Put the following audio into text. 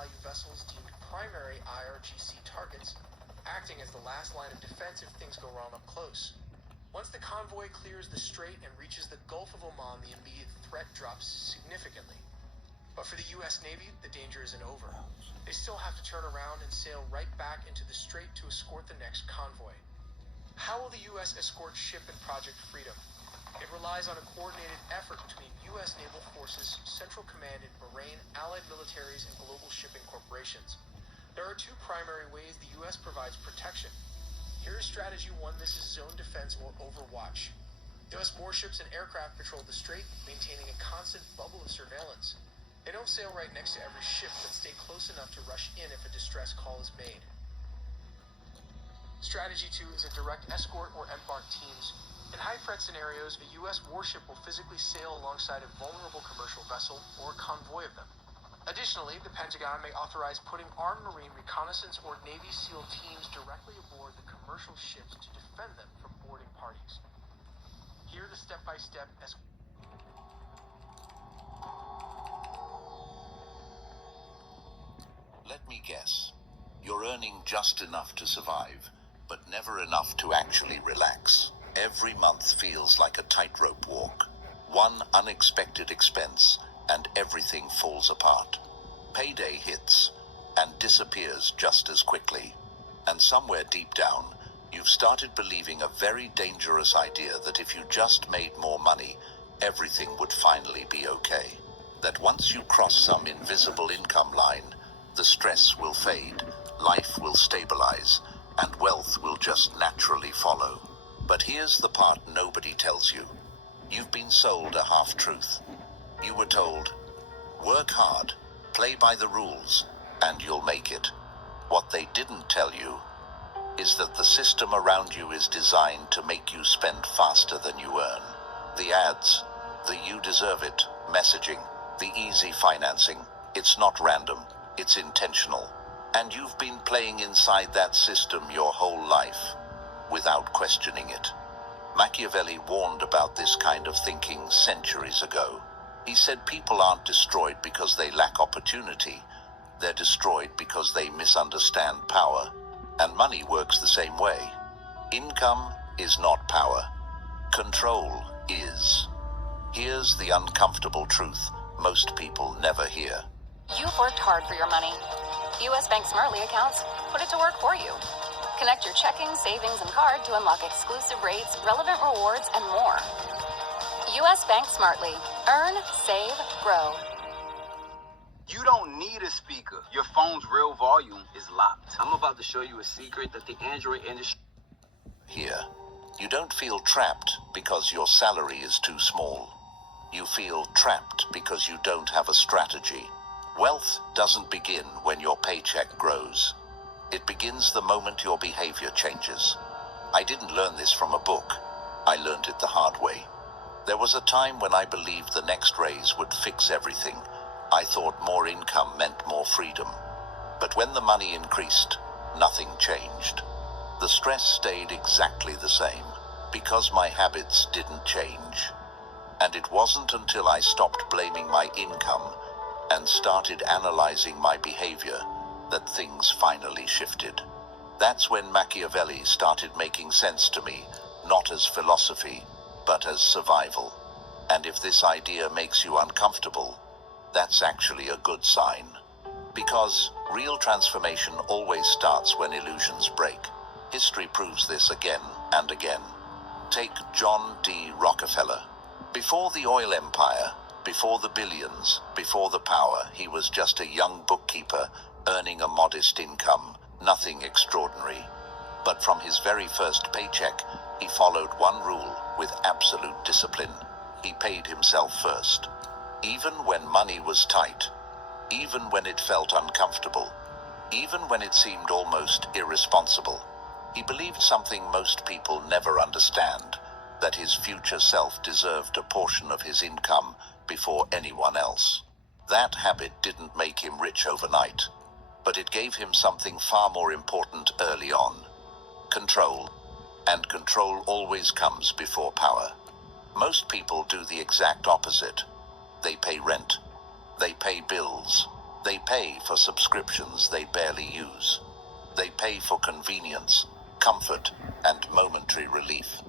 high-value vessels deemed primary IRGC targets, acting as the last line of defense if things go wrong up close. Once the convoy clears the strait and reaches the Gulf of Oman, the immediate threat drops significantly. But for the U.S. Navy, the danger isn't over. They still have to turn around and sail right back into the strait to escort the next convoy. How will the U.S. escort ship in Project Freedom? It relies on a coordinated effort between U.S. Naval Forces, Central Command in Bahrain, allied militaries, and global shipping corporations. There are two primary ways the U.S. provides protection. Here is Strategy 1. This is Zone Defense or Overwatch. U.S. warships and aircraft patrol the strait, maintaining a constant bubble of surveillance. They don't sail right next to every ship, but stay close enough to rush in if a distress call is made. Strategy 2 is a direct escort or embark teams. In high-threat scenarios, a U.S. warship will physically sail alongside a vulnerable commercial vessel or a convoy of them. Additionally, the Pentagon may authorize putting armed Marine reconnaissance or Navy SEAL teams directly aboard the commercial ships to defend them from boarding parties. Here are the step-by-step Let me guess. You're earning just enough to survive, but never enough to actually relax. Every month feels like a tightrope walk. One unexpected expense, and everything falls apart. Payday hits, and disappears just as quickly. And somewhere deep down, you've started believing a very dangerous idea that if you just made more money, everything would finally be okay. That once you cross some invisible income line, the stress will fade, life will stabilize, and wealth will just naturally follow. But here's the part nobody tells you. You've been sold a half-truth. You were told, work hard, play by the rules, and you'll make it. What they didn't tell you is that the system around you is designed to make you spend faster than you earn. The ads, the you deserve it messaging, the easy financing, it's not random, it's intentional. And you've been playing inside that system your whole life, without questioning it. Machiavelli warned about this kind of thinking centuries ago. He said people aren't destroyed because they lack opportunity. They're destroyed because they misunderstand power. And money works the same way. Income is not power. Control is. Here's the uncomfortable truth most people never hear. You've worked hard for your money. U.S. Bank Smartly accounts put it to work for you. Connect your checking, savings, and card to unlock exclusive rates, relevant rewards, and more. U.S. Bank Smartly. Earn, save, grow. You don't need a speaker. Your phone's real volume is locked. I'm about to show you a secret that the Android industry... Here, you don't feel trapped because your salary is too small. You feel trapped because you don't have a strategy. Wealth doesn't begin when your paycheck grows. It begins the moment your behavior changes. I didn't learn this from a book. I learned it the hard way. There was a time when I believed the next raise would fix everything. I thought more income meant more freedom. But when the money increased, nothing changed. The stress stayed exactly the same, because my habits didn't change. And it wasn't until I stopped blaming my income and started analyzing my behavior that things finally shifted. That's when Machiavelli started making sense to me, not as philosophy, but as survival. And if this idea makes you uncomfortable, that's actually a good sign. Because real transformation always starts when illusions break. History proves this again and again. Take John D. Rockefeller. Before the oil empire, before the billions, before the power, he was just a young bookkeeper earning a modest income, nothing extraordinary. But from his very first paycheck, he followed one rule with absolute discipline. He paid himself first. Even when money was tight, even when it felt uncomfortable, even when it seemed almost irresponsible, he believed something most people never understand, that his future self deserved a portion of his income before anyone else. That habit didn't make him rich overnight, but it gave him something far more important early on: control. And control always comes before power. Most people do the exact opposite. They pay rent. They pay bills. They pay for subscriptions they barely use. They pay for convenience, comfort, and momentary relief.